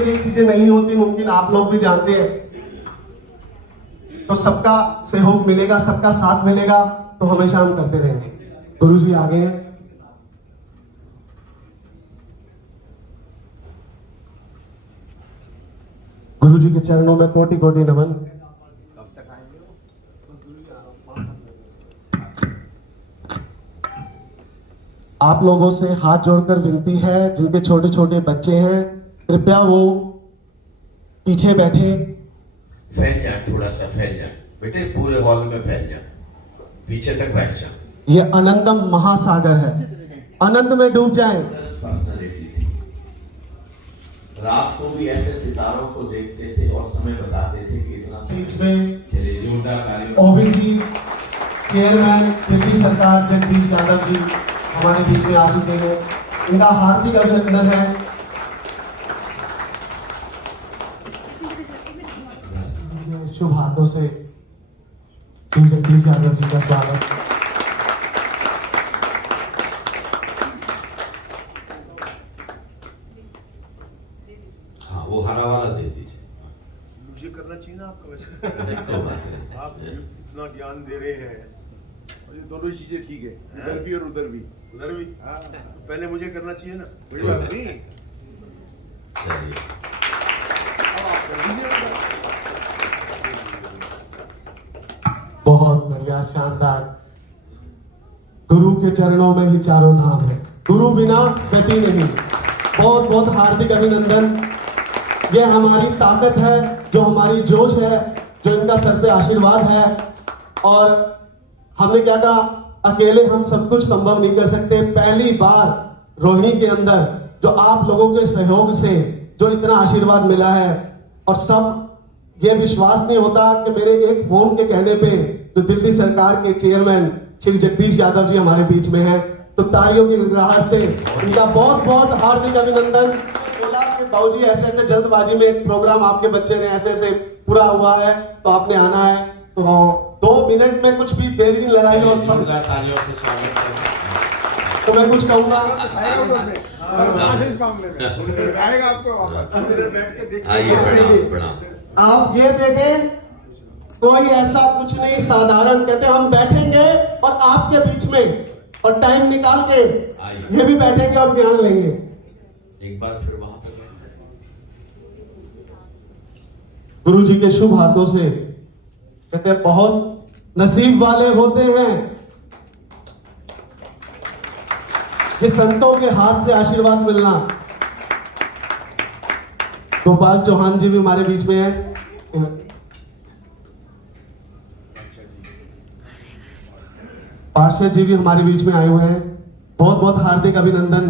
एक एक चीजें नहीं होती मुमकिन, आप लोग भी जानते हैं। तो सबका सहयोग मिलेगा, सबका साथ मिलेगा तो हमेशा हम करते रहेंगे। गुरु जी आगे हैं। गुरु जी के चरणों में कोटि कोटि नमन। आप लोगों से हाथ जोड़कर विनती है, जिनके छोटे छोटे बच्चे हैं कृपया वो पीछे बैठे। फैल जाए, थोड़ा सा फैल जाए बेटे, पूरे हॉल में फैल जाए, पीछे तक बैठ जाए। ये अनंतम महासागर है, अनंत में डूब जाए। पर्सनालिटी थी, रात को भी ऐसे सितारों को देखते थे और समय बताते थे कि इतना बीच में चलिए जोरदार ताली। ओबीसी चेयरमैन दिल्ली सरकार जगदीश यादव जी हमारे बीच में आ चुके हैं, इनका हार्दिक अभिनंदन है। शुभ हाथों से श्री जगदीश यादव जी का स्वागत। हाँ, वो हरा वाला दे दीजिए। मुझे करना चाहिए ना आपका वैसे। नहीं तो बात है। आप इतना ज्ञान दे रहे हैं और ये दोनों चीजें ठीक है, इधर भी और उधर भी। उधर भी हाँ, पहले मुझे करना चाहिए ना, कोई बात नहीं। चलिए, बहुत बढ़िया, शानदार। गुरु के चरणों में ही चारों धाम है, गुरु बिना गति नहीं। बहुत बहुत हार्दिक अभिनंदन। ये हमारी ताकत है, जो हमारी जोश है, जो इनका सर पे आशीर्वाद है। और हमने क्या कहा, अकेले हम सब कुछ संभव नहीं कर सकते। पहली बार रोहिणी के अंदर जो आप लोगों के सहयोग से जो इतना आशीर्वाद मिला है, और सब ये विश्वास नहीं होता कि मेरे एक फोन के कहने पे जो दिल्ली सरकार के चेयरमैन श्री जगदीश यादव जी हमारे बीच में हैं। तो तालियों की गड़गड़ाहट से इनका बहुत बहुत हार्दिक अभिनंदन। बोला कि बाबूजी ऐसे ऐसे जल्दबाजी में एक प्रोग्राम आपके बच्चे ने ऐसे ऐसे पूरा हुआ है तो आपने आना है, तो 2 मिनट में कुछ भी देर नहीं लगाई और जोरदार तालियों से स्वागत करें। तो मैं कुछ कहूंगा। आइए, प्रणाम प्रणाम। आप ये देखें, कोई ऐसा कुछ नहीं साधारण, कहते हम बैठेंगे और आपके बीच में और टाइम निकाल के ये भी बैठेंगे और ज्ञान लेंगे। एक बार फिर वहां पर गुरु जी के शुभ हाथों से, कहते बहुत नसीब वाले होते हैं ये संतों के हाथ से आशीर्वाद मिलना। गोपाल चौहान जी भी हमारे बीच में हैं। पार्षद जी भी हमारे बीच में आए हुए हैं। बहुत बहुत हार्दिक अभिनंदन।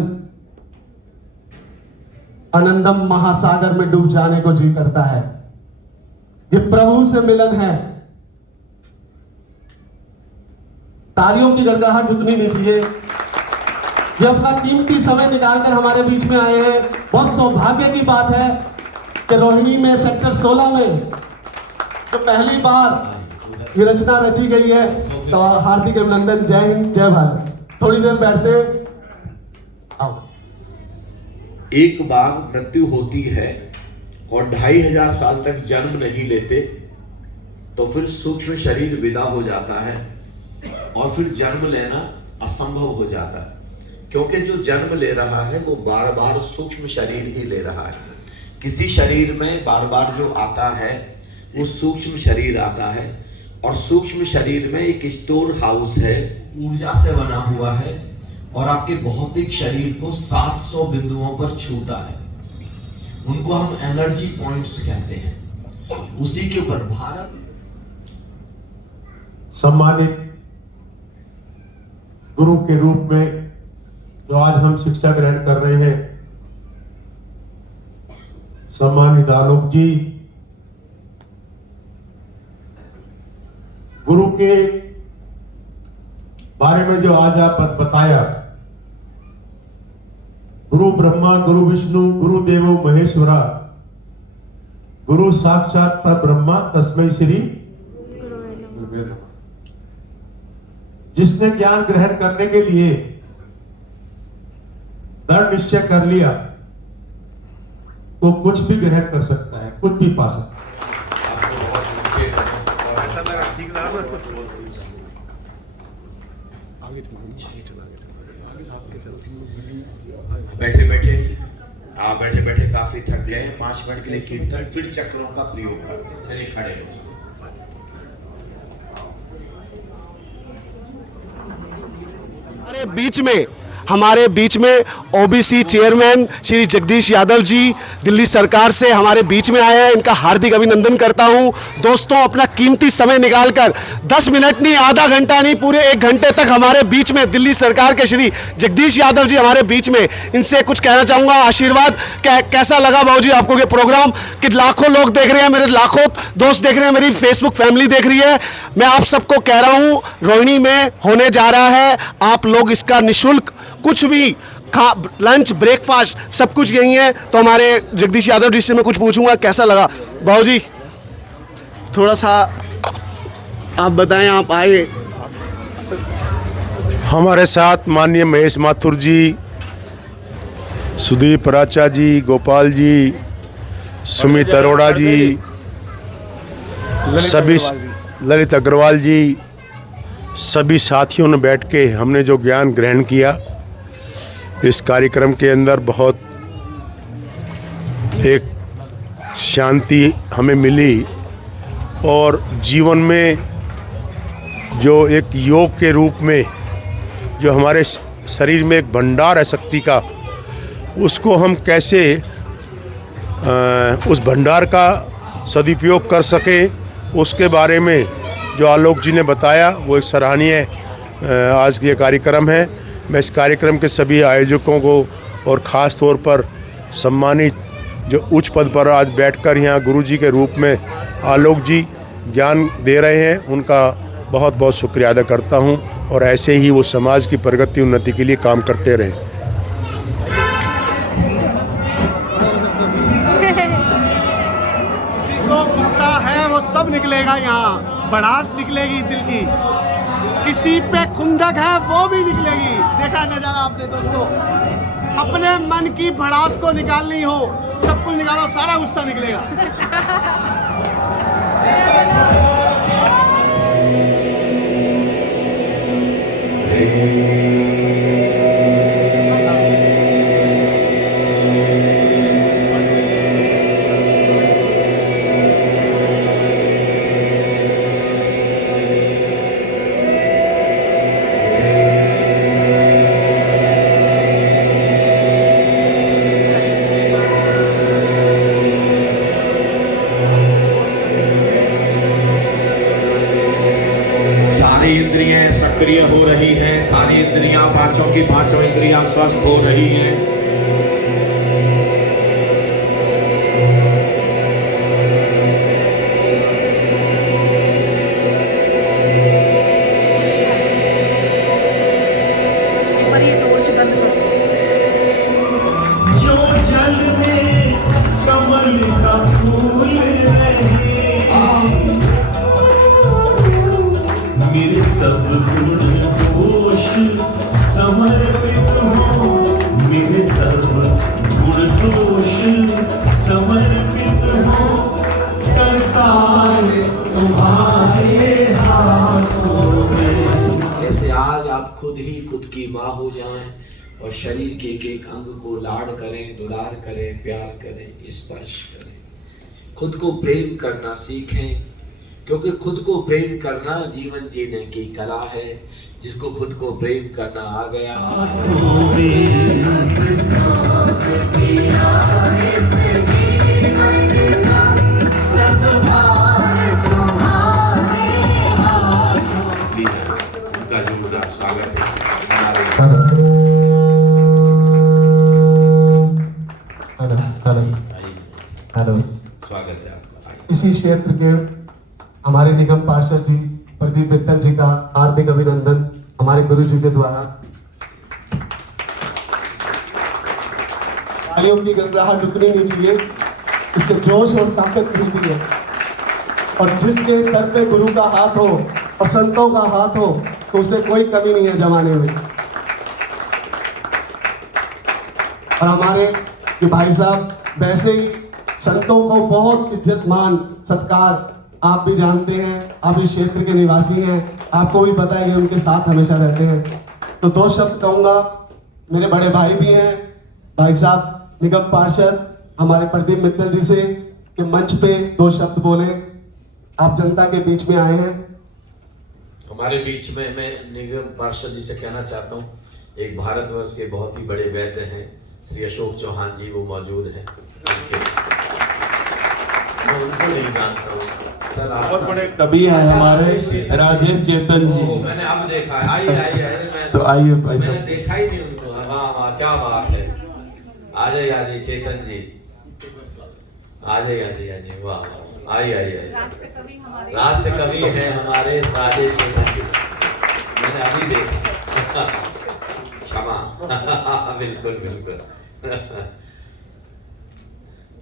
अनंतम महासागर में डूब जाने को जी करता है, ये प्रभु से मिलन है। तालियों की गड़गड़ाहट रुकनी नहीं चाहिए। ये अपना कीमती समय निकालकर हमारे बीच में आए हैं। बहुत सौभाग्य की बात है कि रोहिणी में सेक्टर 16 में जो पहली बार ये रचना रची गई है, तो हार्दिक अभिनंदन। जय हिंद, जय भारत। थोड़ी देर बैठते आओ। एक बार मृत्यु होती है और 2500 साल तक जन्म नहीं लेते, तो फिर सूक्ष्म शरीर विदा हो जाता है और फिर जन्म लेना असंभव हो जाता है, क्योंकि जो जन्म ले रहा है वो बार बार सूक्ष्म शरीर ही ले रहा है। किसी शरीर में बार बार जो आता है वो सूक्ष्म शरीर आता है, और सूक्ष्म शरीर में एक स्टोर हाउस है, ऊर्जा से बना हुआ है, और आपके भौतिक शरीर को 700 बिंदुओं पर छूता है। उनको हम एनर्जी पॉइंट्स कहते हैं। उसी के ऊपर भारत सम्मानित गुरु के रूप में जो आज हम शिक्षा ग्रहण कर रहे हैं, सम्मानित आलोक जी, गुरु के बारे में जो आज आप बताया, गुरु ब्रह्मा गुरु विष्णु गुरु देवो महेश्वरा, गुरु साक्षात परब्रह्मा तस्मै श्री गुरुवे नमः। जिसने ज्ञान ग्रहण करने के लिए दृढ़ निश्चय कर लिया वो कुछ भी ग्रहण कर सकता है, कुछ भी पा सकता है। बैठे बैठे आप बैठे बैठे काफी थक गए, 5 मिनट के लिए कीर्तन, फिर चक्रों का प्रयोग करते हैं। चलिए खड़े हो। हमारे बीच में ओबीसी चेयरमैन श्री जगदीश यादव जी दिल्ली सरकार से हमारे बीच में आए हैं। इनका हार्दिक अभिनंदन करता हूं। दोस्तों, अपना कीमती समय निकालकर 10 मिनट नहीं, आधा घंटा नहीं, पूरे 1 घंटे तक हमारे बीच में दिल्ली सरकार के श्री जगदीश यादव जी हमारे बीच में, इनसे कुछ कहना चाहूंगा। आशीर्वाद। कैसा लगा बाबू जी आपको ये प्रोग्राम? कि लाखों लोग देख रहे हैं, मेरे लाखों दोस्त देख रहे हैं, मेरी फेसबुक फैमिली देख रही है। मैं आप सबको कह रहा हूं, रोहिणी में होने जा रहा है। आप लोग इसका निःशुल्क कुछ भी लंच ब्रेकफास्ट सब कुछ यही है। तो हमारे जगदीश यादव जी से मैं कुछ पूछूंगा, कैसा लगा बाबू जी? थोड़ा सा आप बताएं, आप आए। हमारे साथ माननीय महेश माथुर जी, सुदीप राचा जी, गोपाल जी, सुमित अरोड़ा जी, सभी ललित अग्रवाल जी, सभी साथियों ने बैठ के हमने जो ज्ञान ग्रहण किया, इस कार्यक्रम के अंदर बहुत एक शांति हमें मिली और जीवन में जो एक योग के रूप में जो हमारे शरीर में एक भंडार है शक्ति का, उसको हम कैसे उस भंडार का सदुपयोग कर सके, उसके बारे में जो आलोक जी ने बताया, वो एक सराहनीय आज ये कार्यक्रम है। मैं इस कार्यक्रम के सभी आयोजकों को और ख़ास तौर पर सम्मानित जो उच्च पद पर आज बैठकर यहाँ गुरु जी के रूप में आलोक जी ज्ञान दे रहे हैं, उनका बहुत बहुत शुक्रिया अदा करता हूँ और ऐसे ही वो समाज की प्रगति उन्नति के लिए काम करते रहें। किसी को गुस्सा है वो सब निकलेगा, यहाँ भड़ास निकलेगी दिल की। किसी पे खुंदक है वो भी निकलेगी। देखा नजारा आपने दोस्तों? अपने मन की भड़ास को निकालनी हो, सब कुछ निकालो, सारा गुस्सा निकलेगा। इंद्रियां सक्रिय हो रही हैं, सारी इंद्रियां पांचों की पांचों इंद्रियां स्वस्थ हो रही हैं। जो जल में कमल का फूल मेरे सब गुण दोष समर्पित हो, मेरे सब गुण दोष समर्पित हो, करता है तुम्हारे हाथों में। जैसे आज आप खुद ही खुद की माँ हो जाएं और शरीर के एक एक अंग को लाड़ करें, दुलार करें, प्यार करें, स्पर्श करें। खुद को प्रेम करना सीखें, क्योंकि खुद को प्रेम करना जीवन जीने की कला है। जिसको खुद को प्रेम करना आ गया, उनका जोरदार स्वागत है। हेलो, स्वागत है आपका। इसी क्षेत्र के हमारे निगम पार्षद जी प्रदीप मित्तल जी का हार्दिक अभिनंदन हमारे गुरु जी के द्वारा। तालियों की गड़गड़ाहट रुकनी नहीं चाहिए, इससे जोश और ताकत मिलती है। और जिसके सर पे गुरु का हाथ हो और संतों का हाथ हो, तो उसे कोई कमी नहीं है जमाने में। और हमारे ये भाई साहब वैसे ही संतों को बहुत इज्जत मान सत्कार आप भी जानते हैं, आप इस क्षेत्र के निवासी हैं, आपको भी पता है कि उनके साथ हमेशा रहते हैं। तो दो शब्द कहूंगा, मेरे बड़े भाई भी हैं, भाई साहब निगम पार्षद हमारे प्रदीप मित्तल जी से कि मंच पे दो शब्द बोले। आप जनता के बीच में आए हैं। हमारे बीच में मैं निगम पार्षद जी से कहना चाहता हूँ, एक भारतवर्ष के बहुत ही बड़े वैद्य हैं श्री अशोक चौहान जी, वो मौजूद हैं। मैं उनको नहीं जानता हूँ सर। बहुत बड़े कवि हैं हमारे राजेश चेतन जी। मैंने अब देखा है, आइए तो आइए भाई मैंने साहब। देखा ही नहीं उनको। वाह वाह, क्या बात है। आ जाइए चेतन जी, आ जाइए, वाह वाह, आइए। राष्ट्र कवि है हमारे राजेश चेतन जी, मैंने अभी देखा। क्षमा। बिल्कुल।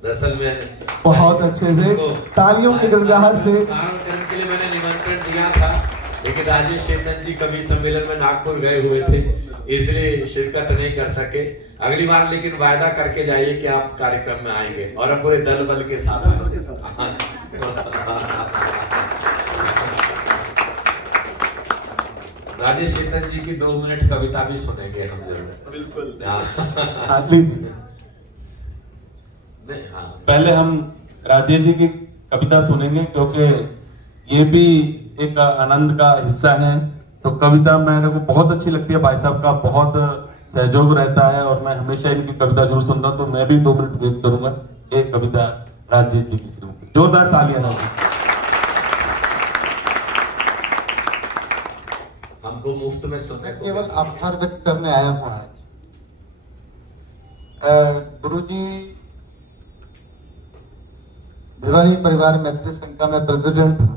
दरअसल में बहुत अच्छे से तालियों की गड़गड़ाहट से कार्यक्रम के लिए मैंने निमंत्रण दिया था, लेकिन राजेश चेतन जी कवि सम्मेलन में नागपुर गए हुए थे, इसलिए शिरकत नहीं कर सके। अगली बार लेकिन वायदा करके जाइए कि आप कार्यक्रम में आएंगे और अब पूरे दल बल के साथ राजेश चेतन जी की 2 मिनट कविता भी सुनेंगे हम जरूर। बिल्कुल। हाँ। पहले हम राजेश जी की कविता सुनेंगे क्योंकि ये भी एक आनंद का हिस्सा है। तो कविता मेरे को बहुत अच्छी लगती है, भाई साहब का बहुत सहयोग रहता है और मैं हमेशा इनकी कविता जरूर सुनता हूं। तो मैं भी 2 मिनट वेट करूंगा एक कविता राजेश जी की। जोरदार तालियां राजेश। हमको मुफ्त में सुनने को केवल आभार व्यक्त करने आया हूं आज। गुरुजी भिवानी परिवार मैत्री संघ का मैं प्रेसिडेंट हूं।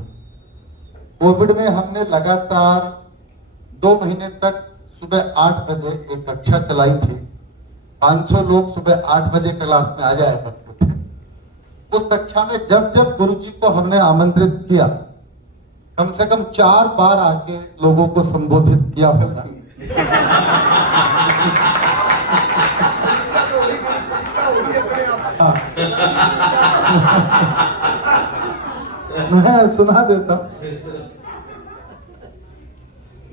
कोविड में हमने लगातार 2 महीने तक सुबह 8 बजे एक कक्षा चलाई थी। 500 लोग सुबह 8 बजे क्लास में आ जाया करते थे। उस कक्षा में जब जब गुरुजी को हमने आमंत्रित किया, कम से कम 4 बार आके लोगों को संबोधित किया होगा। मैं सुना देता हूं।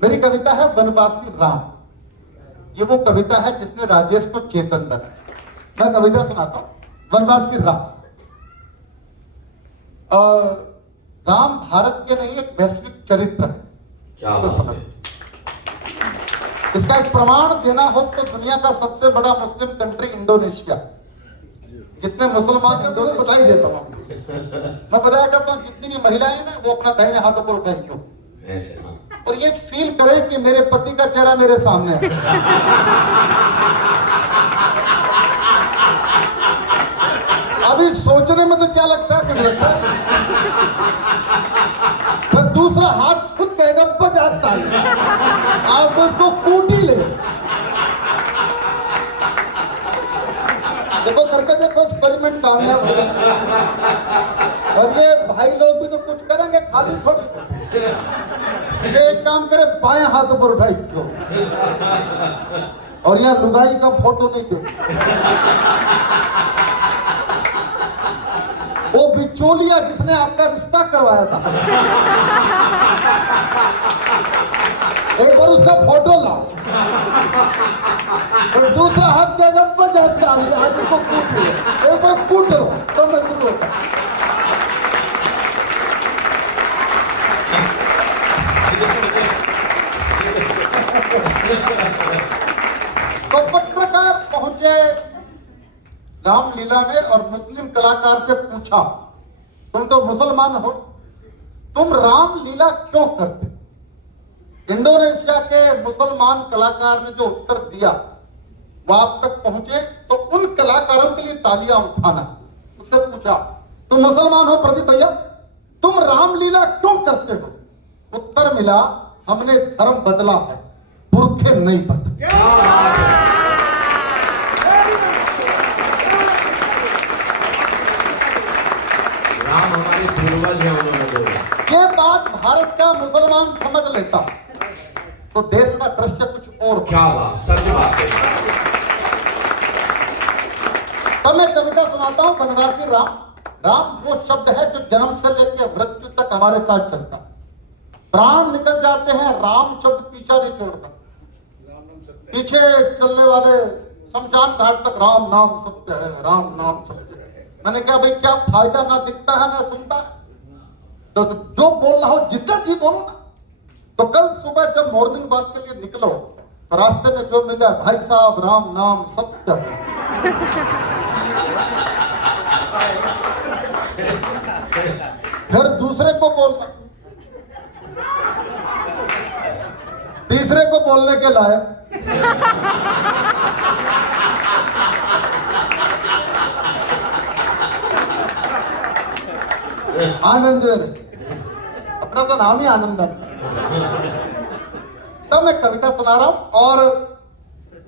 मेरी कविता है वनवासी राम। ये वो कविता है जिसने राजेश को चेतन बनाया। मैं कविता सुनाता हूं। वनवासी राम। राम भारत के नहीं, एक वैश्विक चरित्र है। क्या इसको बात समझ। है। इसका एक प्रमाण देना हो तो दुनिया का सबसे बड़ा मुस्लिम कंट्री इंडोनेशिया। जितने मुसलमान हैं तो बधाई देता हूं। मैं बताया करता हूं, जितनी भी महिलाएं ना वो अपना दाहिने हाथों पर उठाएं क्यों, ऐसे हाँ। और ये फील करें कि मेरे पति का चेहरा मेरे सामने है। अभी सोचने में तो क्या लगता है, कुछ लगता है। फिर दूसरा हाथ खुद कहेगा बजाता है, आप तो इसको कूटी ले। देखो करके देखो, एक्सपेरिमेंट कामयाब हो गया। और ये भाई लोग भी तो कुछ करेंगे, खाली थोड़ी। ये एक काम करे, बाएं हाथ ऊपर उठाई दो और यहाँ लुगाई का फोटो नहीं दो। वो बिचौलिया जिसने आपका रिश्ता करवाया था, एक बार उसका फोटो लाओ। और दूसरा हाथ जाएगा बजाता है, हाथ इसको कूट लिया, एक बार कूटो तो मैं शुरू होता। तो पत्रकार पहुंचे रामलीला में और मुस्लिम कलाकार से पूछा, तुम तो मुसलमान हो, तुम रामलीला क्यों करते? इंडोनेशिया के मुसलमान कलाकार ने जो उत्तर दिया वो आप तक पहुंचे, तो उन कलाकारों के लिए तालियां उठाना। उससे पूछा, तुम मुसलमान हो प्रदीप भैया, तुम रामलीला क्यों करते हो? उत्तर मिला, हमने धर्म बदला है, पुरखे नहीं बदले। राम हमारे पूर्वज हैं, उन्होंने बोला। ये बात भारत का मुसलमान समझ लेता तो देश का दृश्य कुछ और। क्या बात, सच बात है। तब मैं कविता सुनाता हूं वनवासी राम। राम वो शब्द है जो जन्म से लेकर मृत्यु तक हमारे साथ चलता है। प्राण निकल जाते हैं, राम शब्द पीछा नहीं छोड़ता। पीछे चलने वाले शमशान घाट तक राम नाम सत्य है, राम नाम सत्य है। मैंने कहा भाई क्या फायदा, ना दिखता है ना सुनता है। तो जो बोलना हो जितना जी बोलो ना। तो कल सुबह जब मॉर्निंग वॉक के लिए निकलो तो रास्ते में जो मिला, भाई साहब राम नाम सत्य है। फिर दूसरे को बोलना, तीसरे को बोलने के लायक, आनंद अपना तो नाम ही आनंद है। तब मैं कविता सुना रहा हूं और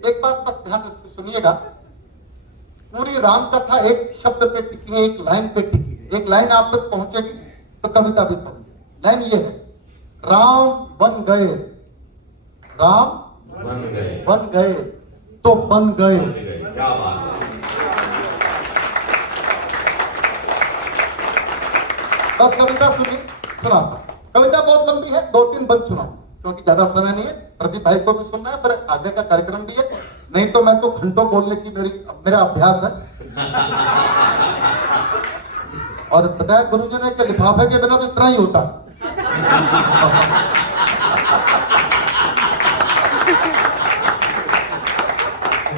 एक बात बस ध्यान से सुनिएगा। पूरी राम कथा एक शब्द पे टिकी है, एक लाइन पे टिकी है। एक लाइन आप तक पहुंचेगी तो कविता भी पहुंचेगी। लाइन ये है, राम बन गए, राम बन गए तो बन गए। क्या बात है। बस कविता सुनिए, सुनाता। कविता बहुत लंबी है, 2-3 बंद सुनाओ क्योंकि ज्यादा समय नहीं है। प्रदीप भाई को भी सुनना है, फिर आगे का कार्यक्रम भी है। नहीं तो मैं तो घंटों बोलने की मेरा अभ्यास है। और बताया गुरुजी ने कि लिफाफे के बिना तो इतना ही होता।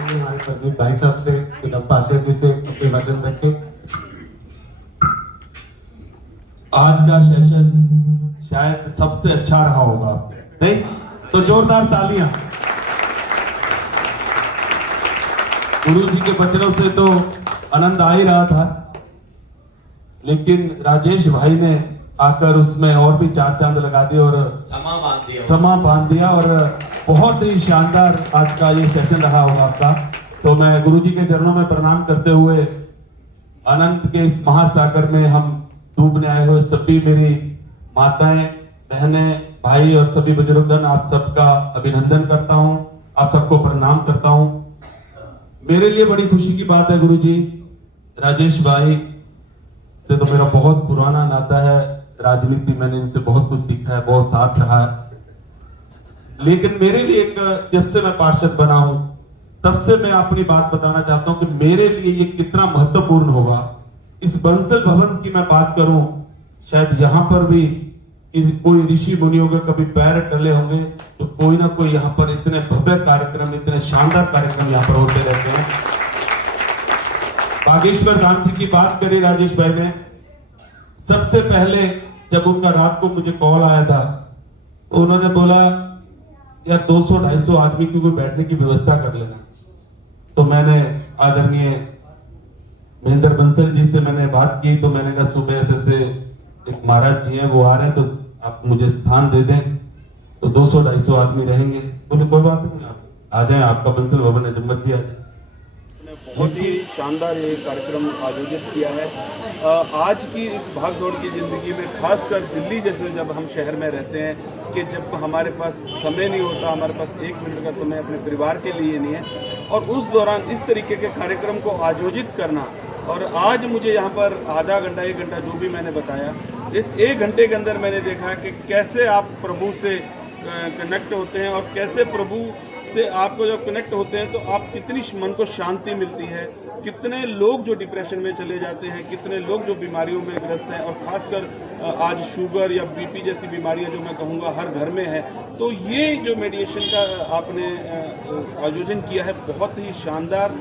हमारे प्रदीप भाई साहब से, विनम्र आशय जी से अपने वचन रखे। आज का सेशन शायद सबसे अच्छा रहा होगा, नहीं तो जोरदार तालियां। गुरु जी के वचनों से तो आनंद आ ही रहा था, लेकिन राजेश भाई ने आकर उसमें और भी 4 चांद लगा दिए और समा बांध दिया और बहुत ही शानदार आज का ये सेशन रहा होगा आपका। तो मैं गुरु जी के चरणों में प्रणाम करते हुए अनंत के इस महासागर में हम डूबने आए हुए सभी मेरी माताएं, बहनें, भाई और सभी बुजुर्गजन, आप सबका अभिनंदन करता हूं, आप सबको प्रणाम करता हूं। मेरे लिए बड़ी खुशी की बात है गुरु जी, राजेश भाई से तो मेरा बहुत पुराना नाता है। राजनीति मैंने इनसे बहुत कुछ सीखा है, बहुत साथ रहा है। लेकिन मेरे लिए एक, जब से मैं पार्षद बना हूं तब से मैं अपनी बात बताना चाहता हूं कि मेरे लिए ये कितना महत्वपूर्ण होगा। इस बंसल भवन की मैं बात करूं, शायद यहां पर भी कोई ऋषि मुनियों के कभी पैर टले होंगे, तो कोई ना कोई यहाँ पर इतने भव्य कार्यक्रम, इतने शानदार कार्यक्रम यहाँ पर होते रहते हैं। बागेश्वर धाम जी की बात करी राजेश भाई ने। सबसे पहले जब उनका रात को मुझे कॉल आया था तो उन्होंने बोला यार 200-250 आदमी की कोई बैठने की व्यवस्था कर लेना। तो मैंने आदरणीय महेंद्र बंसल जी से मैंने बात की, तो मैंने कहा सुबह से एक महाराज जी हैं वो आ रहे हैं, तो आप मुझे स्थान दे दें तो 200-250 आदमी रहेंगे। बोले कोई बात नहीं, आप आ जाएं, आपका बंसल भवन है, जब मर्जी आ जाए। बहुत ही शानदार ये कार्यक्रम आयोजित किया है। आज की इस भागदौड़ की ज़िंदगी में, खासकर दिल्ली जैसे जब हम शहर में रहते हैं, कि जब हमारे पास समय नहीं होता, हमारे पास 1 मिनट का समय अपने परिवार के लिए नहीं है, और उस दौरान इस तरीके के कार्यक्रम को आयोजित करना। और आज मुझे यहाँ पर आधा घंटा 1 घंटा जो भी मैंने बताया, इस 1 घंटे के अंदर मैंने देखा कि कैसे आप प्रभु से कनेक्ट होते हैं, और कैसे प्रभु से आपको जब कनेक्ट होते हैं तो आप कितनी मन को शांति मिलती है। कितने लोग जो डिप्रेशन में चले जाते हैं, कितने लोग जो बीमारियों में ग्रस्त हैं, और ख़ासकर आज शुगर या बीपी जैसी बीमारियां जो मैं कहूँगा हर घर में है। तो ये जो मेडिटेशन का आपने आयोजन किया है, बहुत ही शानदार।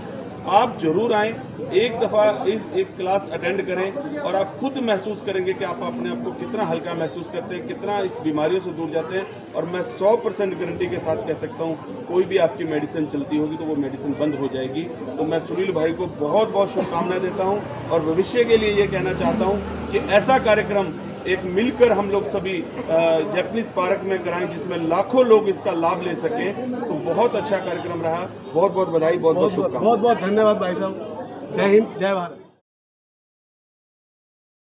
आप जरूर आएँ, एक दफ़ा एक क्लास अटेंड करें और आप खुद महसूस करेंगे कि आप अपने आप को कितना हल्का महसूस करते हैं, कितना इस बीमारियों से दूर जाते हैं। और मैं 100% गारंटी के साथ कह सकता हूँ, कोई भी आपकी मेडिसिन चलती होगी तो वो मेडिसिन बंद हो जाएगी। तो मैं सुनील भाई को बहुत बहुत शुभकामनाएं देता हूँ, और भविष्य के लिए ये कहना चाहता हूँ कि ऐसा कार्यक्रम एक मिलकर हम लोग सभी जैपनीज पार्क में कराएं, जिसमें लाखों लोग इसका लाभ ले सकें। तो बहुत अच्छा कार्यक्रम रहा। बहुत बहुत बधाई, बहुत बहुत शुभकामनाएं। बहुत बहुत धन्यवाद भाई साहब। जय हिंद, जय भारत।